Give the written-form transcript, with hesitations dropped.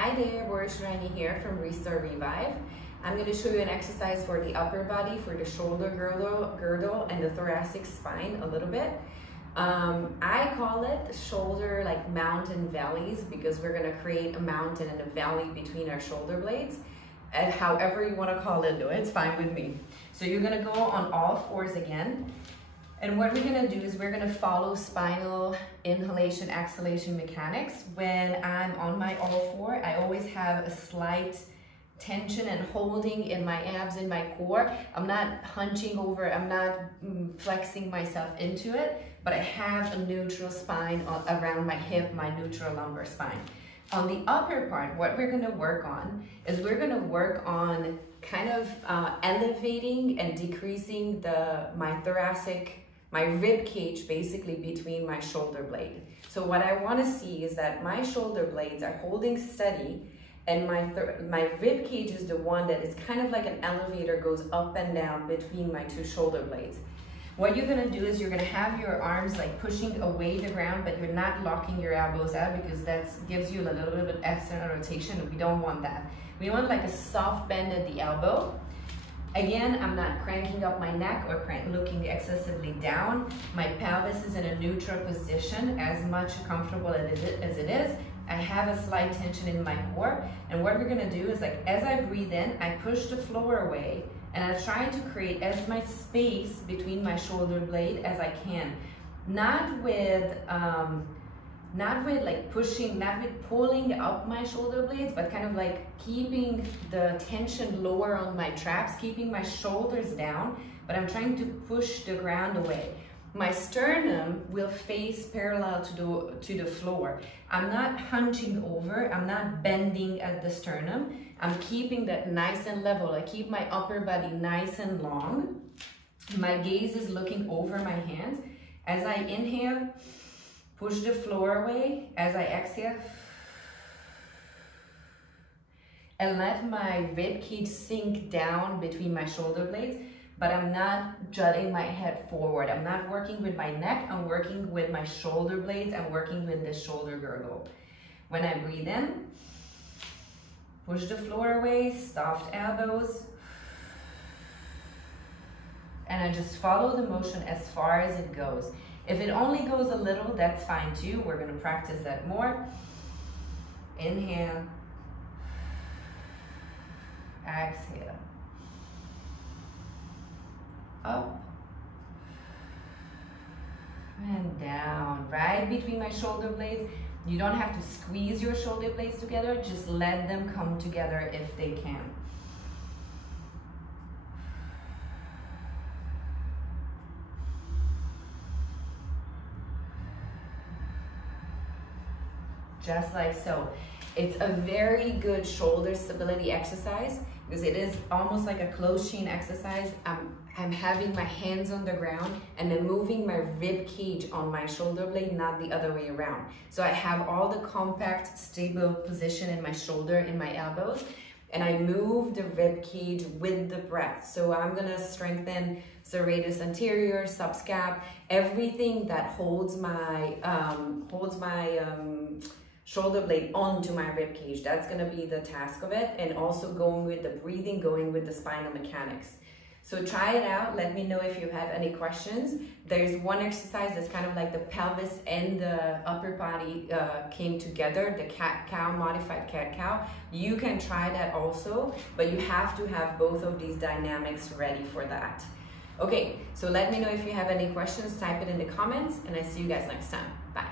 Hi there, Rani here from Restore Revive. I'm going to show you an exercise for the upper body, for the shoulder girdle and the thoracic spine a little bit. I call it shoulder like mountain valleys because we're going to create a mountain and a valley between our shoulder blades. And however you want to call it, it's fine with me. So you're going to go on all fours again. And what we're going to do is we're going to follow spinal inhalation, exhalation mechanics. When I'm on my all four, I always have a slight tension and holding in my abs, in my core. I'm not hunching over, I'm not flexing myself into it, but I have a neutral spine around my hip, my neutral lumbar spine. On the upper part, what we're going to work on is we're going to work on kind of elevating and decreasing my rib cage basically between my shoulder blade. So what I want to see is that my shoulder blades are holding steady and my rib cage is the one that is kind of like an elevator, goes up and down between my two shoulder blades. What you're going to do is you're going to have your arms like pushing away the ground, but you're not locking your elbows out because that gives you a little bit of external rotation, and we don't want that. We want like a soft bend at the elbow. Again, I'm not cranking up my neck or looking excessively down. My pelvis is in a neutral position, as much comfortable as it is. I have a slight tension in my core. And what we're gonna do is like, as I breathe in, I push the floor away and I'm trying to create as much space between my shoulder blade as I can. Not with like pushing, not with pulling up my shoulder blades, but kind of like keeping the tension lower on my traps, keeping my shoulders down, but I'm trying to push the ground away. My sternum will face parallel to the floor. I'm not hunching over, I'm not bending at the sternum. I'm keeping that nice and level. I keep my upper body nice and long. My gaze is looking over my hands. As I inhale, push the floor away. As I exhale, and let my rib cage sink down between my shoulder blades, but I'm not jutting my head forward. I'm not working with my neck, I'm working with my shoulder blades, I'm working with the shoulder girdle. When I breathe in, push the floor away, soft elbows, and I just follow the motion as far as it goes. If it only goes a little, that's fine too. We're gonna practice that more. Inhale, exhale, up and down, right between my shoulder blades. You don't have to squeeze your shoulder blades together, just let them come together if they can. Just like so. It's a very good shoulder stability exercise because it is almost like a closed chain exercise. I'm having my hands on the ground and then moving my rib cage on my shoulder blade, not the other way around. So I have all the compact, stable position in my shoulder, in my elbows, and I move the rib cage with the breath. So I'm gonna strengthen serratus anterior, subscap, everything that holds my shoulder blade onto my rib cage. That's gonna be the task of it, and also going with the breathing, going with the spinal mechanics. So try it out, let me know if you have any questions. There's one exercise that's kind of like the pelvis and the upper body came together, the cat-cow, modified cat-cow. You can try that also, but you have to have both of these dynamics ready for that. Okay, so let me know if you have any questions, type it in the comments, and I see you guys next time. Bye.